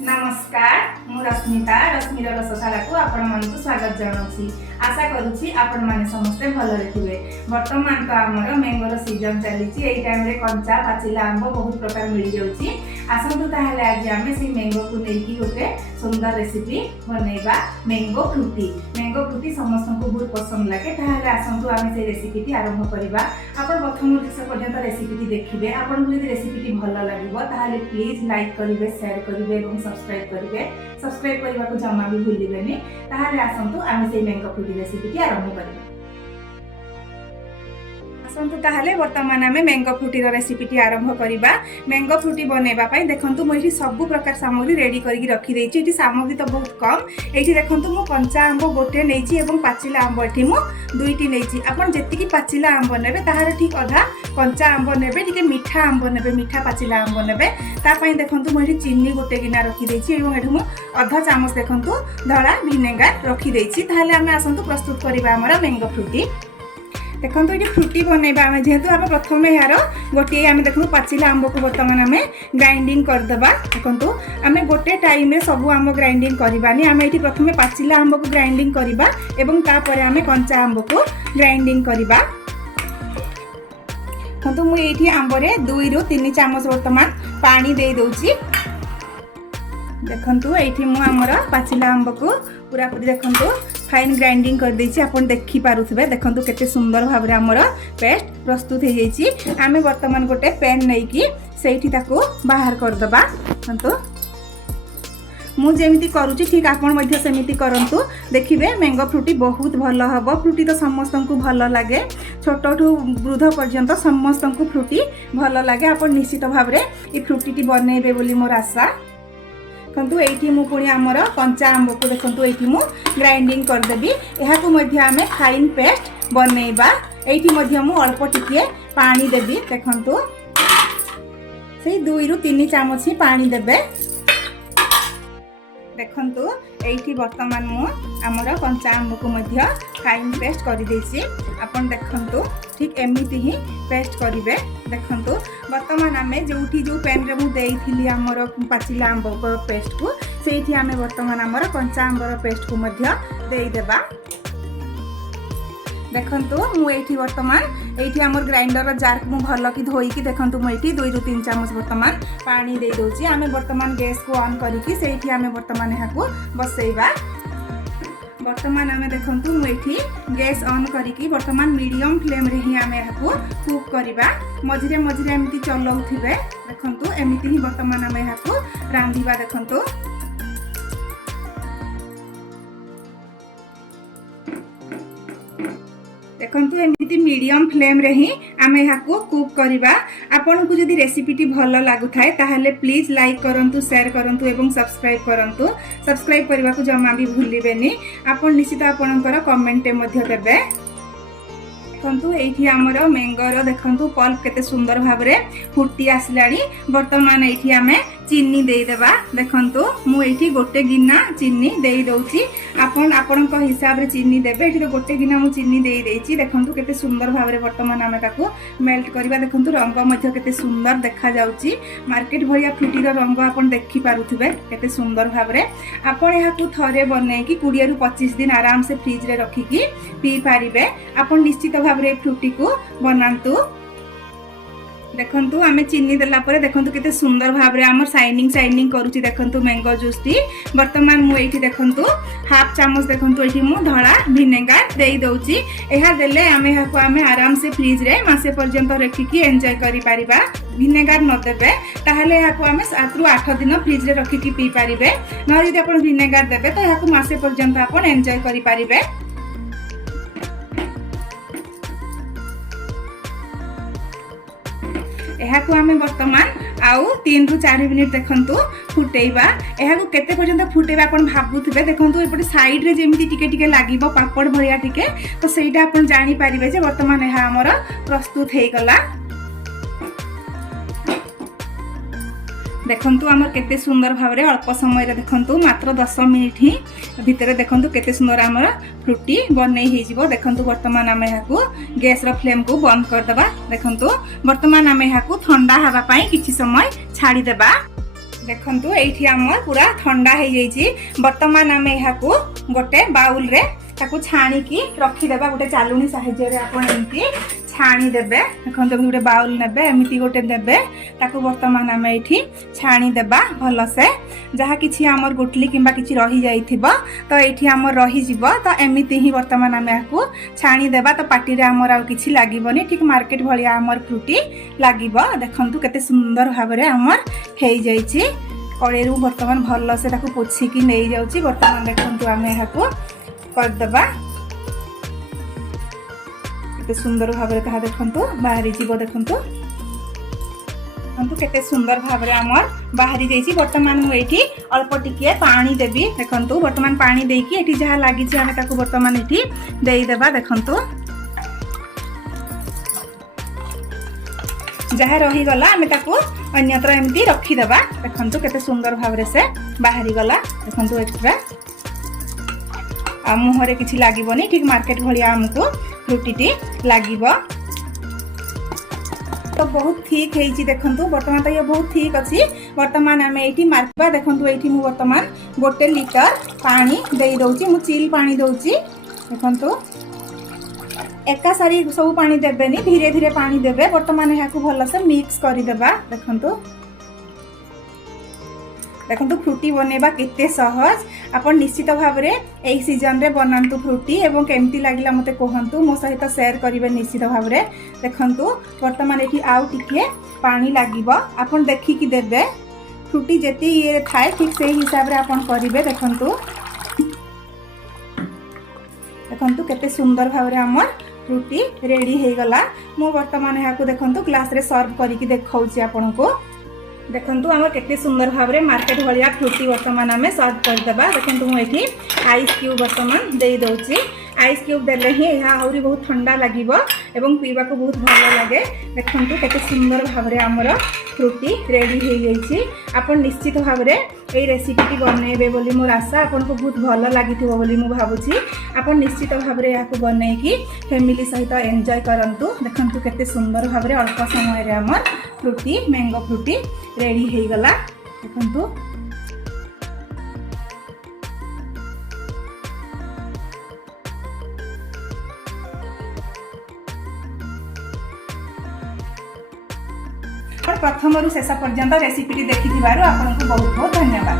नमस्कार मु रश्मिता रश्मिर रसशाला को आपण मानक स्वागत जनाऊँगी। आशा करुँची आपण माने समस्ते भलरे थिबे। वर्तमान तो आमर मैंगोर सीजन चली टाइम रे कंचा पाचिला आंब बहुत प्रकार मिल जाउची। आसंतु ताहले आज आमे से मैंगो को लेकी गोटे सुंदर रेसिपी बनैबा मैंगो फ्रूटी। मैंगो फ्रूटी समस्त को बहुत पसंद लगे। ताहले आसंतु आमे से रेसिपी टी आरंभ करबा। आपण प्रथम शेष पर्यंत रेसिपी टी देखिबे। आपण को यदि रेसिपी टी भल लागिबो ताहले प्लीज लाइक करिवे, शेयर करिवे एवं सब्सक्राइब करिवे। सब्सक्राइब करबा को जमा भी भूलिबेनी। ताहले आसंतु आमे से मैंगो फ्रूटी रेसिपी टी आरंभ करबा। आसंतु ताहले वर्तमान आमे मैंगो फ्रूटी रेसिपी टी आरंभ करबा। मैंगो फ्रूटी बनैबा पई देखंतु मोहि सब प्रकार सामग्री रेडी करके रखी देछि। एठी सामग्री तो बहुत कम। एठी देखंतु मु कंचा आंब गोटे नेछि एवं पाचिला आंब एठी मु दुईटी नेछि। आपण जेतिकी पाचिला आंब नेबे ताहार ठीक अधा कंचा आंब नेबे, टिके मीठा आंब नेबे, मीठा पाचिला आंब नेबे। ता पई देखंतु मोहि चीनी गोटे गिना रखी देछि एवं एठी मु आधा चामच देखंतु धड़ा विनेगर रखी देछि। ताहले आमे आसंतु प्रस्तुत करबा हमर मैंगो फ्रूटी। देखो ये फ्रूटी बनैबा आमे जेहेतु आमे प्रथम यार गोटे आमे देखो पाचिला आंब को वर्तमान आमे ग्राइंडिंग करदेबा। देखो आमे गोटे टाइम रे सब आंब ग्राइंडिंग करबानी। आमे एठी प्रथम पाचिला आंब को ग्राइंडिंग करबा एवं ता परे आमे कंचा आंब को ग्राइंडिंग करबा। देखो मु एठी आंब रे 2 रु 3 चामच वर्तमान पानी दे दोची। देखो एठी मु हमर पाचिला आंब को पूरा पूरी देखो फाइन ग्राइंडिंग कर देछि। आपण देखि पारुथबे। देखंतु केते सुंदर भाबरे हमर पेस्ट प्रस्तुत हे जाइछि। आमे वर्तमान गोटे पेन नै कि सेठी ताको बाहर कर दबा। देखंतु मु जेमिति करूछि ठीक आपण मध्ये सेमिति करंतु। देखिबे मैंगो फ्रूटी बहुत भल हबो। फ्रूटी तो समस्तंकु भल लागे, छोटठू वृद्ध पर्यंत समस्तंकु फ्रूटी भल लागे। आपण निश्चित भाबरे ई फ्रूटीटी बनैबे बोली मोर आशा। देखो ये मु पुणी आमर कंचा आंब को देखो ये मु ग्राइंडिंग करदेवी। यहाँ मध्य आमे फाइन पेस्ट बनैबा। एठी मध्य मु अल्प टिके पानी देबी। देखो से 2 रु 3 चामच ही पानी देबे। देखो एठी वर्तमान मु आमर कंचा आंब को मध्य फाइन पेस्ट कर देछि। आपण देखंतु ठीक एमिति ही पेस्ट करिवे। देखंतु वर्तमान आमे जोठी जो पेन रे मु देइथिली आमर पाचिला आंब को पेस्ट को सेठी आमे वर्तमान आमर कंचा आंबर पेस्ट को मध्य देई देबा। देखंतु मु एठी वर्तमान एठी हमर ग्राइंडर जार को मु भल की धोई की देखंतु मु एठी 2 रु 3 चामच वर्तमान पानी दे दोची। आमे वर्तमान गैस को ऑन करिकी सेठी आमे वर्तमान एहा को बसैबा। वर्तमान आमे देखंतु मु एठी गैस ऑन करिकी वर्तमान मीडियम फ्लेम रे ही आमे एहा को कुक करबा। मझिरे मझिरे एमिति चलौथिबे। देखंतु एमिति ही वर्तमान आमे एहा को रांधिबा। देखंतु देखंतु एमिति मीडियम फ्लेम रे ही आमे यहाँ को कुक करबा। आपन को जदि रेसिपी टी भल लागु थाए ताहले प्लीज लाइक करंतु, शेयर करंतु एवं सब्सक्राइब करंतु। सब्सक्राइब करबा को जमा भी भूलिबेनी। आपन निश्चित आपनकर कमेंट मध्ये देबे। देखंतु एठी हमर मैंगोर देखंतु पल्प केते सुंदर भाबरे फुटी आसलानी। वर्तमान एठी आमे चीनी दे देबा। देखंतु मु एठी गोटे गिना चीनी देई दोची। आपन आपनक हिसाब रे चीनी देबे। एठी तो गोटे गिना मु चीनी देई देची। देखंतु केते सुंदर भाबरे वर्तमान आमे ताको मेल्ट करबा। देखंतु रंग मध्ये केते सुंदर देखा जाउची। मार्केट भलिया फ्रूटी रो रंग आपन देखि पारुथबे केते सुंदर भाबरे। आपन एहा को थरे बनै कि 20 रु 25 दिन आराम से फ्रिज रे रखी कि पी पारिबे। आपन निश्चित भाबरे फ्रूटी को बनांतु। देखंतु आमे चीनी देला परे देखंतु केते सुंदर भाबरे हमर शाइनिंग करूची। देखंतु मैंगो जूस टी वर्तमान मु एठी देखंतु हाफ चामच देखंतु एठी मु धड़ा विनेगर देई दोची। एहा देले आमे एहा को आमे आराम से फ्रिज रे मासे पर्यंत रखी कि एन्जॉय करि पारिबा। विनेगर न देबे ताहले एहा को आमे 7 रु 8 दिन फ्रिज रे रखी कि पी पारिबे। न यदि आपण विनेगर देबे तो एहा को मासे पर्यंत आपण एन्जॉय करि पारिबे। एहा को आमे वर्तमान आउ 3 रु 4 मिनिट देखंतु फुटेइबा। एहा को केते पर्यंत फुटेबा आपण भाबुथिबे। देखंतु एपटे साइड रे जेमिति टिके टिके लागिबो पापड़ भरिया टिके, तो सेटा आपण जानि पारिबे जे वर्तमान एहा हमर प्रस्तुत हेइ गला। देखंतु आमर केते सुंदर भाबरे अल्प समय रे देखंतु मात्र 10 मिनिट ही भितरे देखंतु केते सुंदर आमर फ्रूटी बनै हे जिवो। देखंतु वर्तमान आमे हाकू गैस रो फ्लेम को बंद कर देबा। देखंतु वर्तमान आमे हाकू ठंडा हवा पई किछि समय छाडी देबा। देखंतु एठी हमर पूरा ठंडा हो जाइछि। वर्तमान आमे एहाकू गोटे बाउल रे ताकू छाणी की रखी देबा। गोटे चालुनी साहाय्य रे आपण एमती छाणी देबे। देखंतु गोटे बाउल नेबे एमती गोटे देबे ताकू वर्तमान आमे एठी छाणी देबा भलो से। जहा किछि हमर गुटली किबा किछि रही जाइथिबो तो एठी हमर रही जिवो तो एमिति ही वर्तमान आमे आकू छाणी देबा तो पाटी रे हमर आ किछि लागिबोनी। ठीक मार्केट भलिया हमर फ्रूटी लागिबो। देखंतु केते सुंदर भाबरे हमर हेई जाइछि। कड़ेरु वर्तमान भलो से ताकू पोछि की नै जाउछि। वर्तमान देखंतु आमे हाकू कर देबा। केते सुंदर भाबरे ताहा देखंतु बाहरी जीवो। देखंतु केते सुंदर भाबरे हमर बाहरी जाइछि। वर्तमान मु एठी अल्प टिके पानी देबी। देखंतु वर्तमान पानी देकी एठी जहा लागिछि आमे ताकू वर्तमान एठी देई देबा। देखंतु जहा रही गला आमे ताकू अन्यत्र एमती रखी देबा। देखंतु केते सुंदर भाबरे से बाहरी गला। देखंतु एठरा आ मुहरे किछि लागिबोनी। ठीक मार्केट भलिया हमकू फ्रूटीटी लागिबो। तो बहुत ठीक है। देखंतु वर्तमान तो ये बहुत ठीक अच्छी। वर्तमान आम ये मार्कबा। देखंतु ये मु वर्तमान 1 लिटर पानी दे दउची। मु चिल पानी दउची। देखंतु एका सारी सब पानी देबेनी धीरे धीरे पानी देबे। वर्तमान यहाँ को भल से मिक्स कर देबा। देखंतु देखंतु फ्रूटी बनेबा केते सहज। आपण निश्चित भाव रे एई सीजन रे बनांतु फ्रूटी एवं केमती लागिला मते कहंतु। मो सहित शेयर करिवे निश्चित भाव रे। देखंतु वर्तमान एठी आउ टिके पानी लागिबो। आपण देखि कि देबे फ्रूटी जेते ये थाए ठीक से हिसाब रे आपण करिवे। देखंतु देखंतु केते सुंदर भाव रे हमर फ्रूटी रेडी हे गला। मो वर्तमान यहाँ को देखंतु ग्लास रे सर्व करिकि देखाउची आपण को। देखंतु हमर केते सुंदर भाव रे मार्केट भलिया फ्रूटी वर्तमान आमे सर्व कर देबा। देखंतु मु एठी आइस क्यूब वर्तमान दे दउची। आइस क्यूब देले ही यहाँ आउरी बहुत ठंडा लागिबो एवं पीबा को बहुत भलो लागे। देखंतु केते सुंदर भाव रे हमर फ्रूटी रेडी हे जाइछि। आपण निश्चित भाव रे एई रेसिपी बनेबे बोली मोर आशा। आपण को बहुत भलो लागिथिबो बोली मु भाबुछि। आपण निश्चित भाव रे याकू बनै की फैमिली सहित एन्जॉय करंतु। देखंतु केते सुंदर भाव रे अल्प समय रे हमर फ्रूटी मैंगो फ्रूटी रेडी हे गला। देखंतु प्रथम रु शेष पर्यंत रेसिपी देखि आपको बहुत बहुत धन्यवाद।